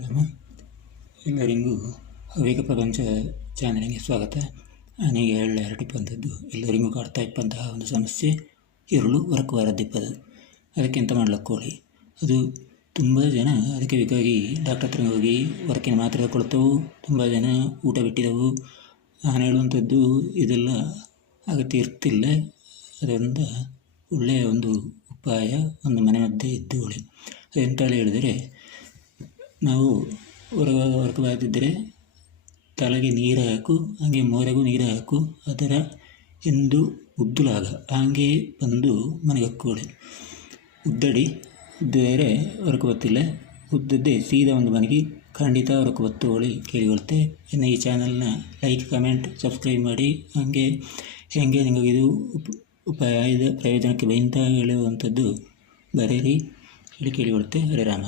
ರಾಮ. ಎಲ್ಲರಿಗೂ ಹವ್ಯಕ ಪ್ರಪಂಚ ಚಾನಲ್ಗೆ ಸ್ವಾಗತ. ನನಗೆ ಹೇಳಲಿಪ್ಪಂಥದ್ದು ಎಲ್ಲರಿಗೂ ಕಾಡ್ತಾ ಇಪ್ಪಂತಹ ಒಂದು ಸಮಸ್ಯೆ ಇರುಳು ಹೊರಕ್ಕೆ ಬರದಿಪ್ಪದು. ಅದಕ್ಕೆ ಎಂತ ಮಾಡ್ಲಕ್ಕೋಳಿ, ಅದು ತುಂಬ ಜನ ಅದಕ್ಕೆ ಬೇಕಾಗಿ ಡಾಕ್ಟರ್ ಹತ್ರ ಹೋಗಿ ಹೊರಕಿನ ಮಾತ್ರೆ ಕೊಡ್ತವು. ತುಂಬ ಜನ ಊಟ ಬಿಟ್ಟಿದ್ದವು. ನಾನು ಹೇಳುವಂಥದ್ದು ಇದೆಲ್ಲ ಅಗತ್ಯ ಇರ್ತಿಲ್ಲ. ಅದರಿಂದ ಒಳ್ಳೆಯ ಒಂದು ಉಪಾಯ, ಒಂದು ಮನೆಮದ್ದೇ ಇದ್ದೋಳಿ. ಅದೆಂತ ಹೇಳಿದರೆ, ನಾವು ಹೊರಗೆ ಬಾರದಿದ್ದರೆ ತಲೆಗೆ ನೀರು ಹಾಕು, ಹಾಗೆ ಮೋರೆಗೂ ನೀರು ಹಾಕು, ಅದರ ಎಂದು ಉದ್ದುಲಾಗ ಹಾಗೆ ಬಂದು ಮನೆಗೆ ಹಾಕ್ಕೊಳ್ಳಿ. ಉದ್ದರೆ ಹೊರಗೆ ಗೊತ್ತಿಲ್ಲ, ಉದ್ದದ್ದೇ ಸೀದಾ ಒಂದು ಮನೆಗೆ ಖಂಡಿತ ಹೊರಗೆ ಬತ್ತೋಳಿ ಕೇಳಿಕೊಳ್ತೆ. ಇನ್ನು ಈ ಚಾನಲ್ನ ಲೈಕ್, ಕಮೆಂಟ್, ಸಬ್ಸ್ಕ್ರೈಬ್ ಮಾಡಿ. ಹಾಗೆ ಹೆಂಗೆ ನಿಮಗೆ ಇದು ಪ್ರಯೋಜನಕ್ಕೆ ಬೈಂತ ಹೇಳುವಂಥದ್ದು ಬರೀರಿ ಹೇಳಿ ಕೇಳಿಕೊಳ್ತೆ. ಹರೇ ರಾಮ.